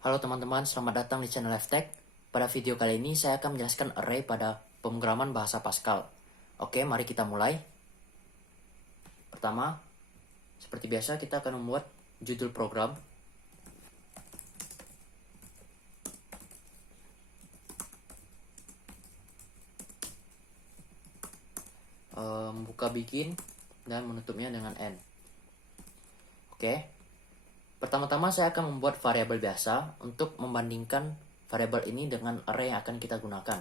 Halo teman-teman, selamat datang di channel LiveTech. Pada video kali ini saya akan menjelaskan array pada pemrograman bahasa Pascal. Oke, mari kita mulai. Pertama, seperti biasa kita akan membuat judul program. Buka bikin dan menutupnya dengan n. Oke. Pertama-tama saya akan membuat variabel biasa untuk membandingkan variabel ini dengan array yang akan kita gunakan.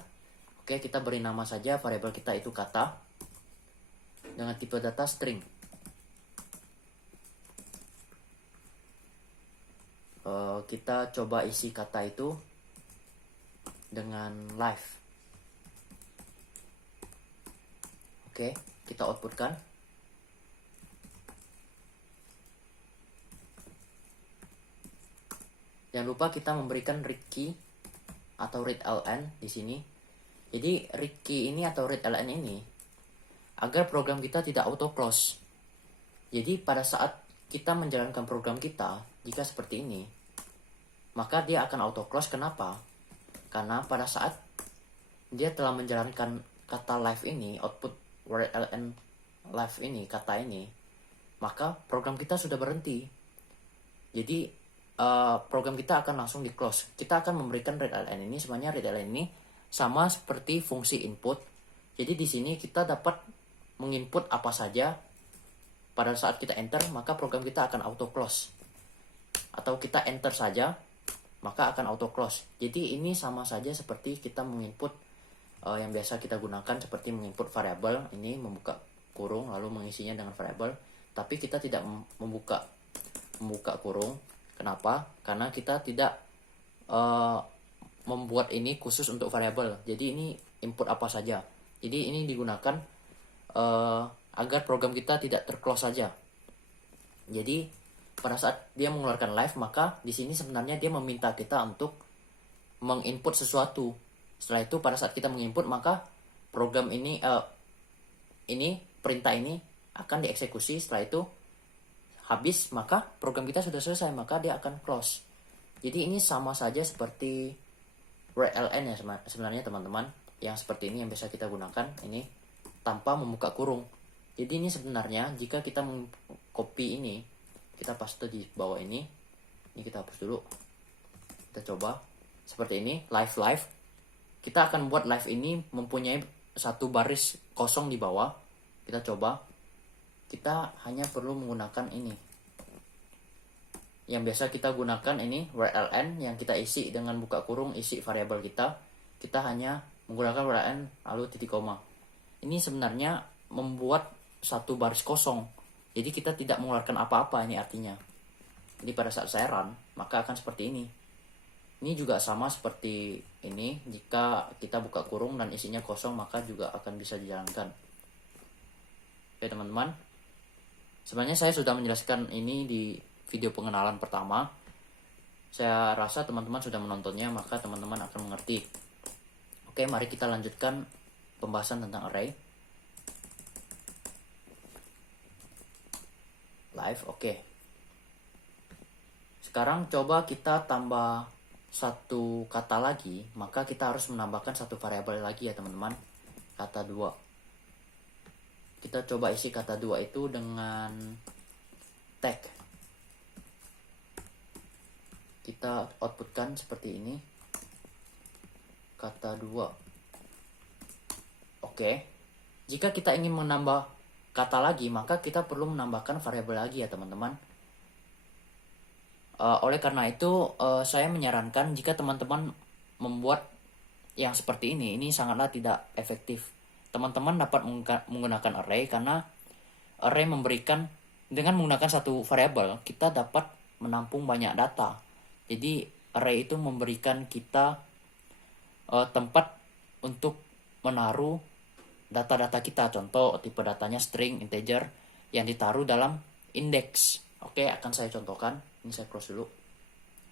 Oke, kita beri nama saja variabel kita itu kata dengan tipe data string. Kita coba isi kata itu dengan live. Oke, kita outputkan. Jangan lupa kita memberikan read key atau readln di sini. Jadi read key ini atau readln ini agar program kita tidak auto close. Jadi pada saat kita menjalankan program kita, jika seperti ini, maka dia akan auto close. Kenapa? Karena pada saat dia telah menjalankan kata live ini, output readln live ini, kata ini, maka program kita sudah berhenti. Jadi program kita akan langsung di close. Kita akan memberikan readln ini. Sebenarnya readln ini sama seperti fungsi input. Jadi di sini kita dapat menginput apa saja. Pada saat kita enter, maka program kita akan auto close. Atau kita enter saja, maka akan auto close. Jadi ini sama saja seperti kita menginput yang biasa kita gunakan, seperti menginput variabel ini, membuka kurung lalu mengisinya dengan variabel. Tapi kita tidak membuka kurung. Kenapa? Karena kita tidak membuat ini khusus untuk variabel. Jadi ini input apa saja. Jadi ini digunakan agar program kita tidak terclose saja. Jadi pada saat dia mengeluarkan live, maka di sini sebenarnya dia meminta kita untuk menginput sesuatu. Setelah itu pada saat kita menginput, maka program ini perintah ini akan dieksekusi. Setelah itu habis, maka program kita sudah selesai, maka dia akan close. Jadi ini sama saja seperti readln ya sebenarnya teman-teman, yang seperti ini yang biasa kita gunakan ini tanpa membuka kurung. Jadi ini sebenarnya jika kita copy ini, kita paste di bawah ini kita hapus dulu. Kita coba seperti ini, live. Kita akan buat live ini mempunyai satu baris kosong di bawah. Kita coba. Kita hanya perlu menggunakan ini. Yang biasa kita gunakan ini readln yang kita isi dengan buka kurung, isi variabel kita. Kita hanya menggunakan readln lalu titik koma. Ini sebenarnya membuat satu baris kosong. Jadi kita tidak mengeluarkan apa-apa, ini artinya. Jadi pada saat saya run, maka akan seperti ini. Ini juga sama seperti ini. Jika kita buka kurung dan isinya kosong, maka juga akan bisa dijalankan. Oke teman-teman. Sebenarnya saya sudah menjelaskan ini di video pengenalan pertama. Saya rasa teman-teman sudah menontonnya, maka teman-teman akan mengerti. Oke, mari kita lanjutkan pembahasan tentang array. Live, oke. Sekarang coba kita tambah satu kata lagi, maka kita harus menambahkan satu variabel lagi ya teman-teman. Kata 2. Kita coba isi kata 2 itu dengan tag. Kita outputkan seperti ini. Kata 2. Oke. Jika kita ingin menambah kata lagi, maka kita perlu menambahkan variabel lagi ya teman-teman. Oleh karena itu, saya menyarankan jika teman-teman membuat yang seperti ini sangatlah tidak efektif. Teman-teman dapat menggunakan array karena array memberikan, dengan menggunakan satu variabel kita dapat menampung banyak data. Jadi array itu memberikan kita tempat untuk menaruh data-data kita. Contoh tipe datanya string, integer yang ditaruh dalam index. Oke, akan saya contohkan. Ini saya close dulu.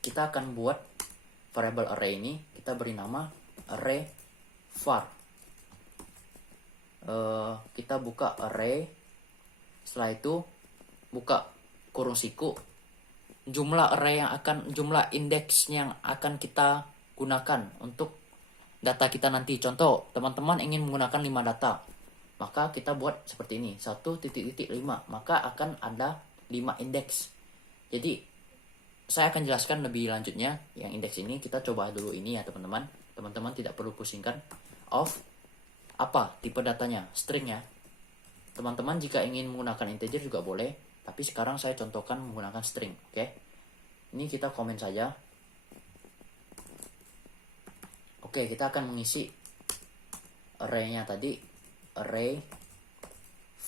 Kita akan buat variabel array ini, kita beri nama array var. Kita buka array, setelah itu buka kurung siku, jumlah indeks yang akan kita gunakan untuk data kita nanti. Contoh, teman-teman ingin menggunakan 5 data, maka kita buat seperti ini, 1.5, maka akan ada 5 indeks. Jadi saya akan jelaskan lebih lanjutnya yang indeks ini. Kita coba dulu ini ya teman-teman. Teman-teman tidak perlu pusingkan. Of apa tipe datanya, string ya. Teman-teman jika ingin menggunakan integer juga boleh, tapi sekarang saya contohkan menggunakan string. Oke, ini kita komen saja. Oke, kita akan mengisi array-nya tadi, array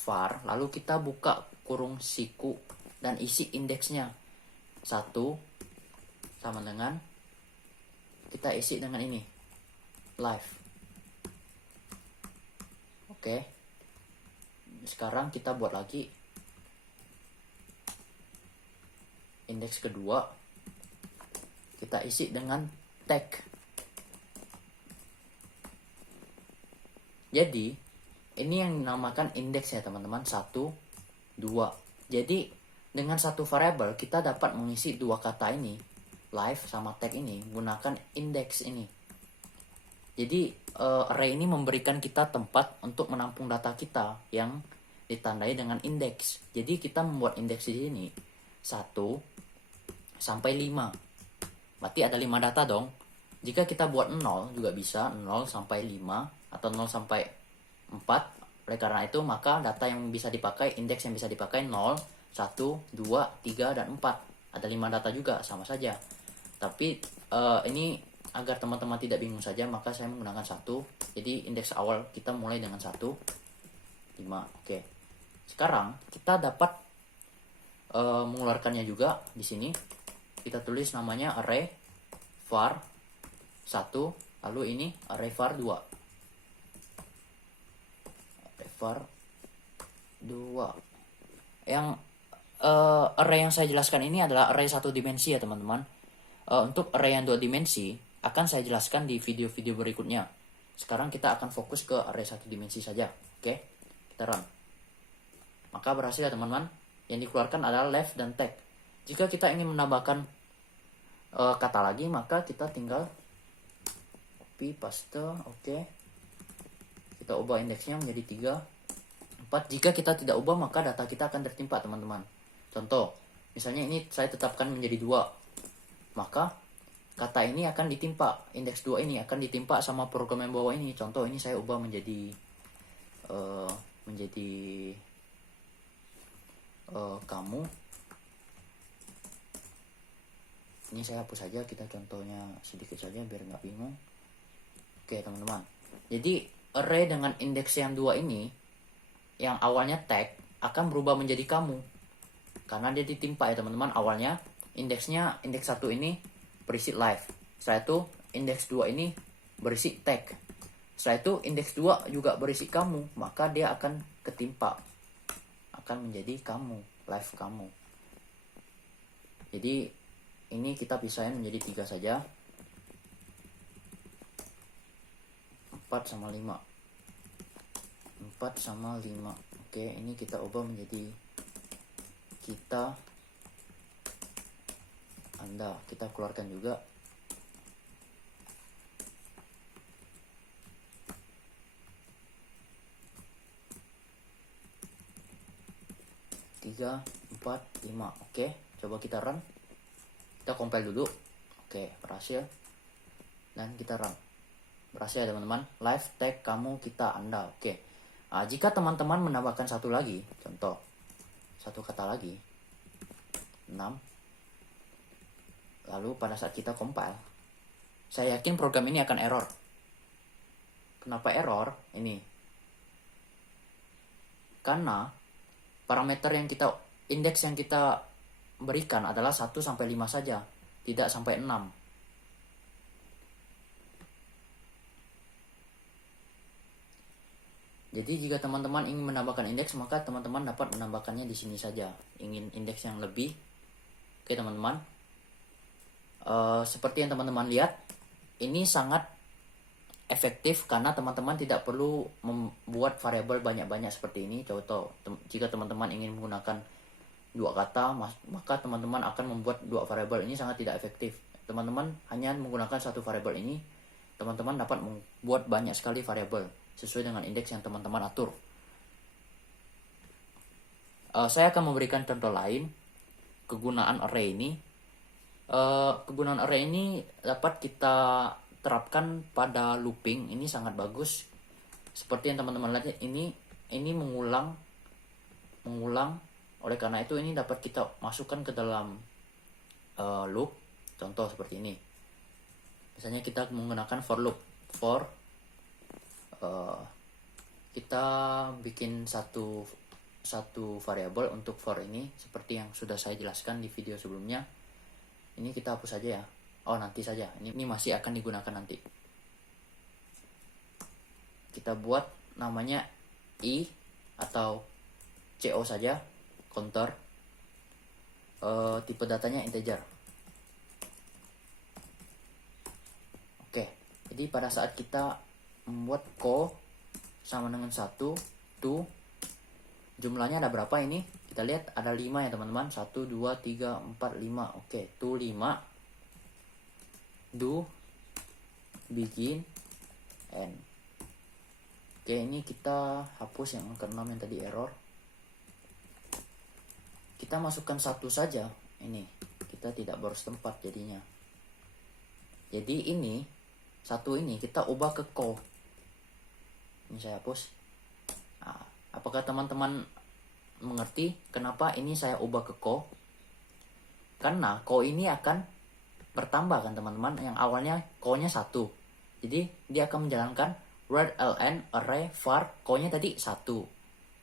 var, lalu kita buka kurung siku dan isi indeksnya. 1 sama dengan, kita isi dengan ini, live. Oke, sekarang kita buat lagi indeks kedua, kita isi dengan tag. Jadi ini yang dinamakan indeks ya teman-teman, 1, 2. Jadi dengan satu variabel kita dapat mengisi dua kata ini, live sama tag ini, menggunakan indeks ini. Jadi array ini memberikan kita tempat untuk menampung data kita yang ditandai dengan indeks. Jadi kita membuat indeks di sini 1 sampai 5. Berarti ada 5 data dong. Jika kita buat 0 juga bisa, 0 sampai 5 atau 0 sampai 4. Oleh karena itu maka data yang bisa dipakai, indeks yang bisa dipakai 0, 1, 2, 3, dan 4. Ada 5 data juga, sama saja. Tapi ini agar teman-teman tidak bingung saja, maka saya menggunakan 1. Jadi indeks awal kita mulai dengan 1, 5. Oke. Sekarang kita dapat mengeluarkannya juga di sini. Kita tulis namanya array var 1, lalu ini array var 2. Array var 2. Yang array yang saya jelaskan ini adalah array 1 dimensi ya teman-teman. Untuk array yang 2 dimensi akan saya jelaskan di video-video berikutnya. Sekarang kita akan fokus ke array 1 dimensi saja. Oke, kita run. Maka berhasil ya teman-teman. Yang dikeluarkan adalah left dan tag. Jika kita ingin menambahkan kata lagi, maka kita tinggal copy paste. Oke, kita ubah indeksnya menjadi 3, 4. Jika kita tidak ubah maka data kita akan tertimpa teman-teman. Contoh, misalnya ini saya tetapkan menjadi 2, maka kata ini akan ditimpa, indeks 2 ini akan ditimpa sama program yang bawah ini. Contoh, ini saya ubah menjadi kamu. Ini saya hapus saja, kita contohnya sedikit saja biar nggak bingung. Oke teman-teman, jadi array dengan indeks yang 2 ini, yang awalnya tag, akan berubah menjadi kamu karena dia ditimpa ya teman-teman. Awalnya indeksnya, indeks 1 ini berisi live, setelah itu indeks 2 ini berisi tag, setelah itu indeks 2 juga berisi kamu, maka dia akan ketimpa, akan menjadi kamu, live kamu. Jadi ini kita pisahin menjadi 3 saja, 4 sama 5, 4 sama 5. Oke, ini kita ubah menjadi kita, Anda. Kita keluarkan juga. Tiga, 4, 5. Oke, coba kita run. Kita compile dulu. Oke, berhasil. Dan kita run. Berhasil ya teman-teman. Live tag kamu, kita, Anda. Oke. Nah, jika teman-teman menambahkan satu lagi, contoh satu kata lagi, 6, lalu pada saat kita compile, saya yakin program ini akan error. Kenapa error? Ini karena parameter yang kita, indeks yang kita berikan adalah 1 sampai 5 saja, tidak sampai 6. Jadi jika teman-teman ingin menambahkan indeks, maka teman-teman dapat menambahkannya di sini saja. Ingin indeks yang lebih, oke teman-teman. Seperti yang teman-teman lihat, ini sangat efektif karena teman-teman tidak perlu membuat variabel banyak-banyak seperti ini. Contoh, jika teman-teman ingin menggunakan dua kata, maka teman-teman akan membuat dua variabel. Ini sangat tidak efektif. Teman-teman hanya menggunakan satu variabel ini, teman-teman dapat membuat banyak sekali variabel sesuai dengan indeks yang teman-teman atur. Saya akan memberikan contoh lain kegunaan array ini. Kegunaan array ini dapat kita terapkan pada looping. Ini sangat bagus. Seperti yang teman-teman lihat ini mengulang. Oleh karena itu ini dapat kita masukkan ke dalam loop. Contoh seperti ini. Misalnya kita menggunakan for loop. Kita bikin satu variabel untuk for ini seperti yang sudah saya jelaskan di video sebelumnya. Ini kita hapus saja ya. Nanti saja. Ini masih akan digunakan nanti. Kita buat namanya i atau co saja, counter. Tipe datanya integer. Oke, jadi pada saat kita membuat co sama dengan 1, to, jumlahnya ada berapa ini? Kita lihat ada 5 ya teman-teman. 1, 2, 3, 4, 5. Oke, to 5. Do, begin, end. Oke, ini kita hapus yang ke-6 yang tadi error. Kita masukkan 1 saja. Ini, kita tidak boros tempat jadinya. Jadi ini, 1 ini kita ubah ke co. Ini saya hapus. Apakah teman-teman mengerti kenapa ini saya ubah ke co? Karena co ini akan bertambah kan teman-teman. Yang awalnya co-nya 1. Jadi dia akan menjalankan where ln array var, co-nya tadi 1.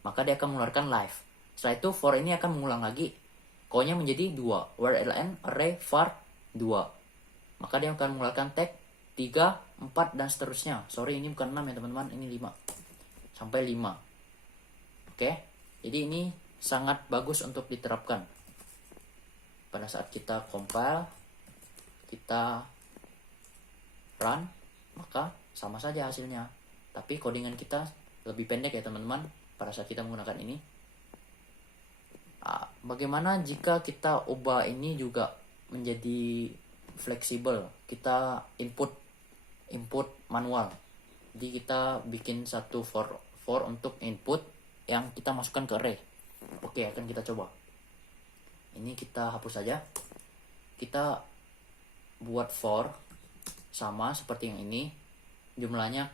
Maka dia akan mengeluarkan live. Setelah itu for ini akan mengulang lagi. Co-nya menjadi 2. Where ln array var 2. Maka dia akan mengeluarkan tag 3, 4 dan seterusnya. Sorry, ini bukan 6 ya teman-teman, ini 5. Sampai 5. Oke. Jadi ini sangat bagus untuk diterapkan. Pada saat kita compile, kita run, maka sama saja hasilnya. Tapi codingan kita lebih pendek ya teman-teman pada saat kita menggunakan ini. Bagaimana jika kita ubah ini juga menjadi fleksibel? Kita input manual. Jadi kita bikin satu for untuk input yang kita masukkan ke array. Oke, akan kita coba. Ini kita hapus saja. Kita buat for sama seperti yang ini. Jumlahnya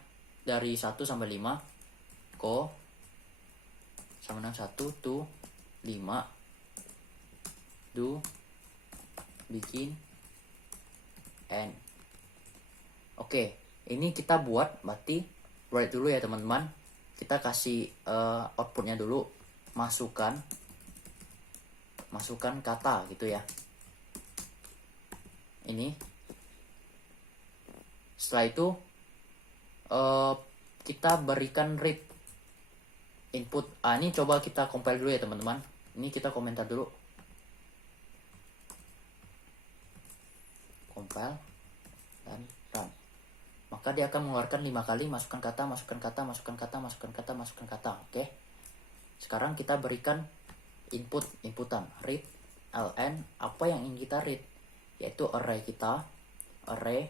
dari 1 sampai 5. Co sama dengan 1 to 5. Do, begin, end. Oke, ini kita buat berarti write dulu ya teman-teman. Kita kasih outputnya dulu. Masukkan kata gitu ya. Ini. Setelah itu kita berikan read input. Ini coba kita compile dulu ya teman-teman. Ini kita komentar dulu. Compile dan run. Maka dia akan mengeluarkan 5 kali masukkan kata. Oke. Sekarang kita berikan inputan read ln apa yang ingin kita read, yaitu array kita, array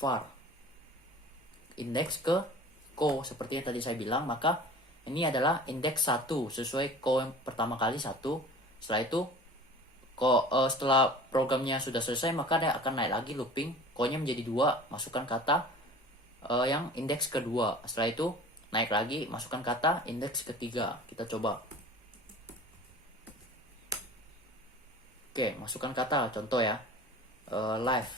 var indeks ke co seperti yang tadi saya bilang. Maka ini adalah indeks 1 sesuai co yang pertama kali 1. Setelah itu setelah programnya sudah selesai, maka dia akan naik lagi looping, co-nya menjadi 2, masukkan kata yang indeks kedua. Setelah itu naik lagi, masukkan kata indeks ketiga. Kita coba. Oke, masukkan kata, contoh ya, live.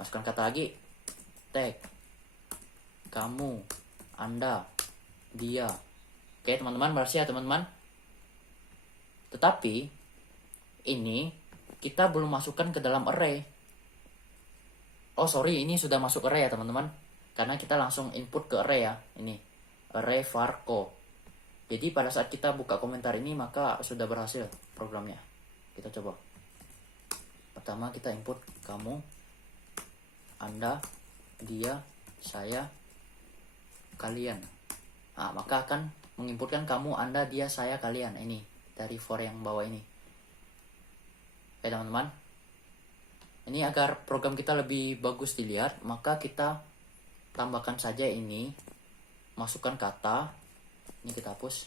Masukkan kata lagi, tag, kamu, anda, dia. Oke teman-teman, berhasil ya teman-teman. Tetapi ini kita belum masukkan ke dalam array. Sorry, ini sudah masuk array ya teman-teman, karena kita langsung input ke array ya. Ini array var co. Jadi pada saat kita buka komentar ini, maka sudah berhasil programnya. Kita coba. Pertama kita input kamu, anda, dia, saya, kalian. Maka akan menginputkan kamu, anda, dia, saya, kalian. Ini dari for yang bawah ini. Oke teman-teman, ini agar program kita lebih bagus dilihat, maka kita tambahkan saja ini, masukkan kata, ini kita hapus,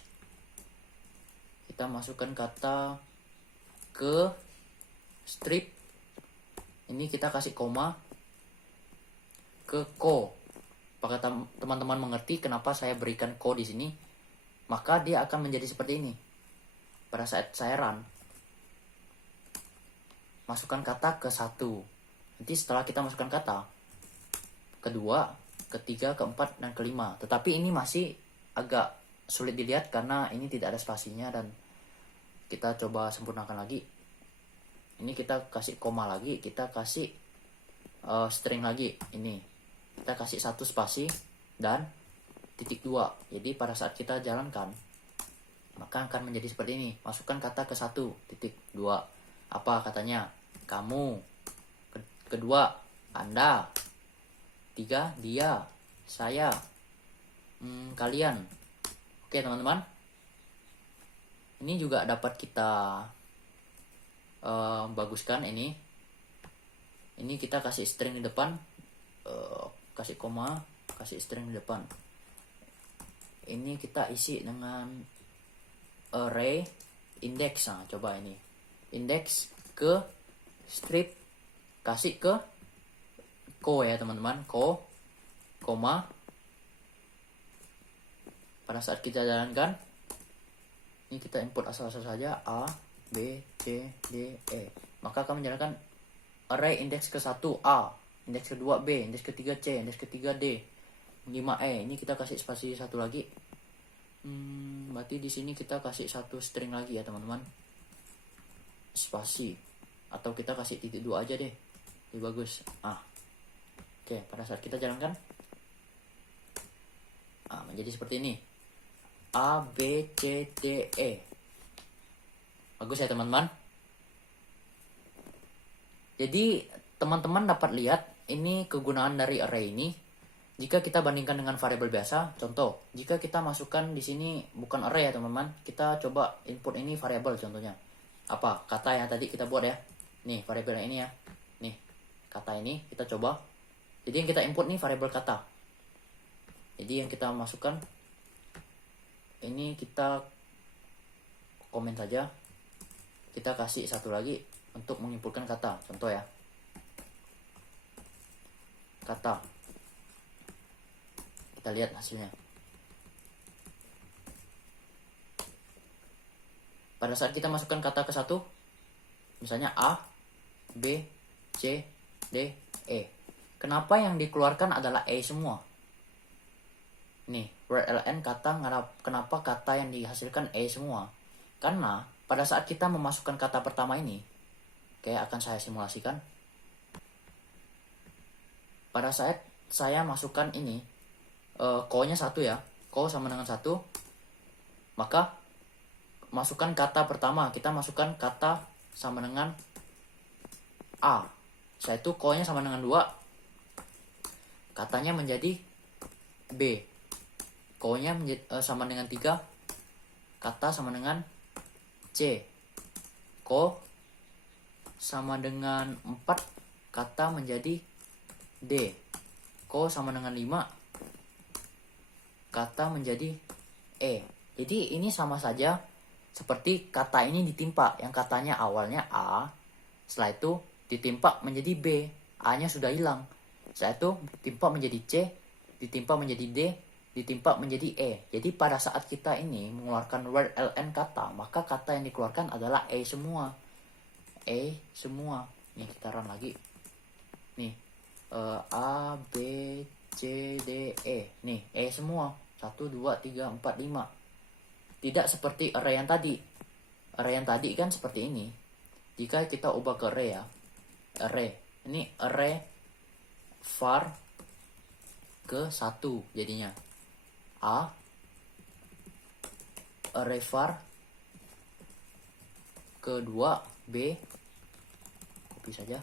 kita masukkan kata ke strip, ini kita kasih koma ke ko. Apakah teman-teman mengerti kenapa saya berikan ko di sini? Maka dia akan menjadi seperti ini pada saat saya run. Masukkan kata ke 1. Nanti setelah kita masukkan kata kedua, ketiga, keempat, dan kelima. Tetapi ini masih agak sulit dilihat karena ini tidak ada spasinya, dan kita coba sempurnakan lagi. Ini kita kasih koma lagi, kita kasih string lagi. Ini kita kasih 1 spasi dan titik 2. Jadi pada saat kita jalankan, maka akan menjadi seperti ini. Masukkan kata ke 1, titik 2. Apa katanya? Kamu. Kedua, anda. 3, dia, saya, kalian. Oke teman-teman, ini juga dapat kita baguskan. Ini kita kasih string di depan, kasih koma, kasih string di depan. Ini kita isi dengan array index. Nah, coba ini index ke strip, kasih ke ko ya teman-teman, ko, koma. Pada saat kita jalankan, ini kita input asal-asal saja A, B, C, D, E. Maka akan menjalankan array indeks ke-1 A, indeks ke-2 B, indeks ke-3 C, indeks ke-3 D, 5 E. Ini kita kasih spasi 1 lagi. Berarti di sini kita kasih 1 string lagi ya teman-teman, spasi, atau kita kasih titik 2 aja deh, lebih bagus. Oke, pada saat kita jalankan, menjadi seperti ini. A, B, C, D, E. Bagus ya teman-teman. Jadi teman-teman dapat lihat ini kegunaan dari array ini. Jika kita bandingkan dengan variabel biasa, contoh, jika kita masukkan di sini bukan array ya teman-teman, kita coba input ini variabel contohnya. Apa? Kata yang tadi kita buat ya. Nih, variabel yang ini ya. Nih, kata ini kita coba. Jadi yang kita input nih variabel kata. Jadi yang kita masukkan ini kita komen saja. Kita kasih 1 lagi untuk menginputkan kata. Contoh ya. Kata. Kita lihat hasilnya. Pada saat kita masukkan kata ke 1, misalnya A, B, C, D, E. Kenapa yang dikeluarkan adalah E semua? Nih, wordln kata, kenapa kata yang dihasilkan E semua? Karena pada saat kita memasukkan kata pertama ini, kayak akan saya simulasikan. Pada saat saya masukkan ini, ko-nya 1 ya, ko sama dengan 1, maka masukkan kata pertama, kita masukkan kata sama dengan A. Setelah itu ko-nya sama dengan 2, katanya menjadi B. Ko-nya sama dengan 3, kata sama dengan C. Ko sama dengan 4, kata menjadi D. Ko sama dengan 5, kata menjadi E. Jadi ini sama saja seperti kata ini ditimpa, yang katanya awalnya A, setelah itu ditimpa menjadi B, A-nya sudah hilang. Setelah itu ditimpa menjadi C, ditimpa menjadi D, ditimpa menjadi E. Jadi pada saat kita ini mengeluarkan wordln kata, maka kata yang dikeluarkan adalah E semua. E semua. Nih kita run lagi. Nih A, B, C, D, E. Nih E semua. 1, 2, 3, 4, 5. Tidak seperti array yang tadi. Array yang tadi kan seperti ini. Jika kita ubah ke array ya. Array. Ini array var ke 1 jadinya. A. Array var ke 2. B. Copy saja.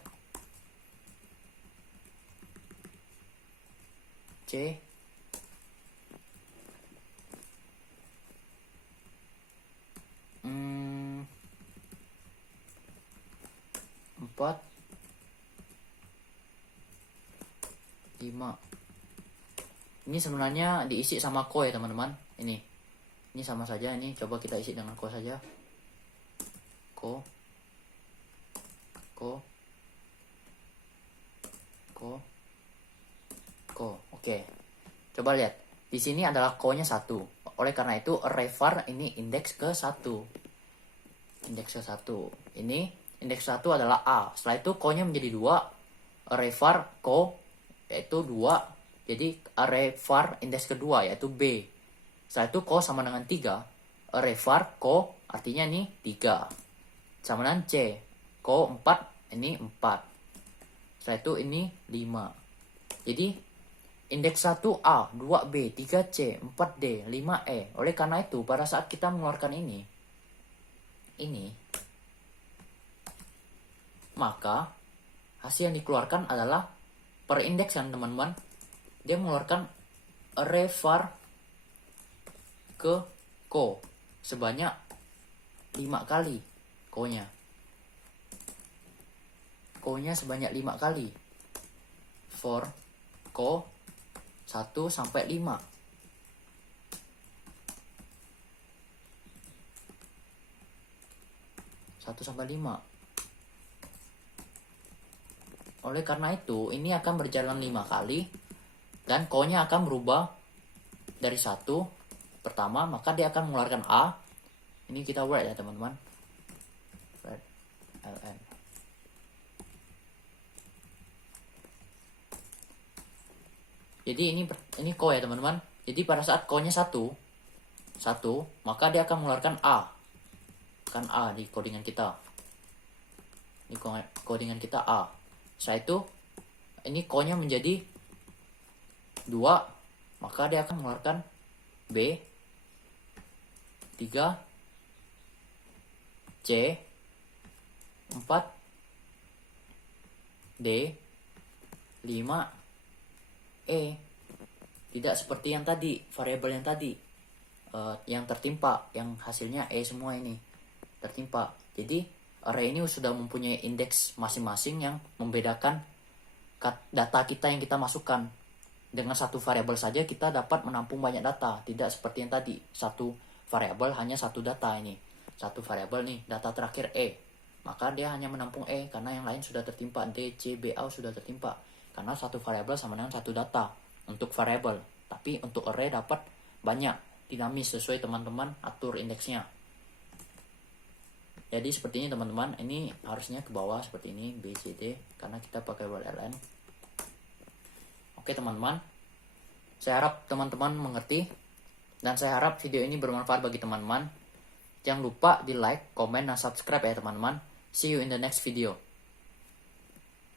C. 5. Ini sebenarnya diisi sama ko ya teman-teman. Ini sama saja. Ini coba kita isi dengan ko saja. Ko. Oke. Coba lihat. Di sini adalah ko-nya 1. Oleh karena itu array var ini indeks ke 1. Indeks ke 1. Ini indeks 1 adalah A. Setelah itu ko-nya menjadi 2. Array var ko yaitu 2. Jadi array var indeks kedua yaitu B. Setelah itu ko sama dengan 3. Array var ko artinya ini 3. Sama dengan C. Ko 4 ini 4. Setelah itu ini 5. Jadi indeks 1A, 2B, 3C, 4D, 5E. Oleh karena itu, pada saat kita mengeluarkan ini, maka hasil yang dikeluarkan adalah per indeks kan teman-teman. Dia mengeluarkan array var ke ko sebanyak 5 kali ko-nya. Ko-nya sebanyak 5 kali. For ko 1 sampai 5. 1 sampai 5. Oleh karena itu, ini akan berjalan 5 kali dan ko-nya akan berubah dari 1 pertama, maka dia akan mengeluarkan A. Ini kita write ya teman-teman. Write ln. Jadi ini ko ya teman-teman. Jadi pada saat ko-nya 1, maka dia akan mengeluarkan A. Kan A di codingan kita. Ini codingan kita A. Setelah itu ini ko-nya menjadi 2, maka dia akan mengeluarkan B, 3, C, 4, D, 5, E. Tidak seperti yang tadi, variabel yang tadi, yang tertimpa, yang hasilnya E semua ini tertimpa. Jadi array ini sudah mempunyai indeks masing-masing yang membedakan data kita yang kita masukkan. Dengan satu variabel saja kita dapat menampung banyak data, tidak seperti yang tadi, satu variabel hanya satu data. Ini satu variabel nih, data terakhir E, maka dia hanya menampung E karena yang lain sudah tertimpa. D, C, B, A sudah tertimpa karena satu variabel sama dengan satu data untuk variabel. Tapi untuk array dapat banyak, dinamis sesuai teman-teman atur indeksnya. Jadi seperti ini teman-teman. Ini harusnya ke bawah seperti ini, B, C, D, karena kita pakai ln. Oke teman-teman, saya harap teman-teman mengerti, dan saya harap video ini bermanfaat bagi teman-teman. Jangan lupa di like, komen, dan subscribe ya teman-teman. See you in the next video.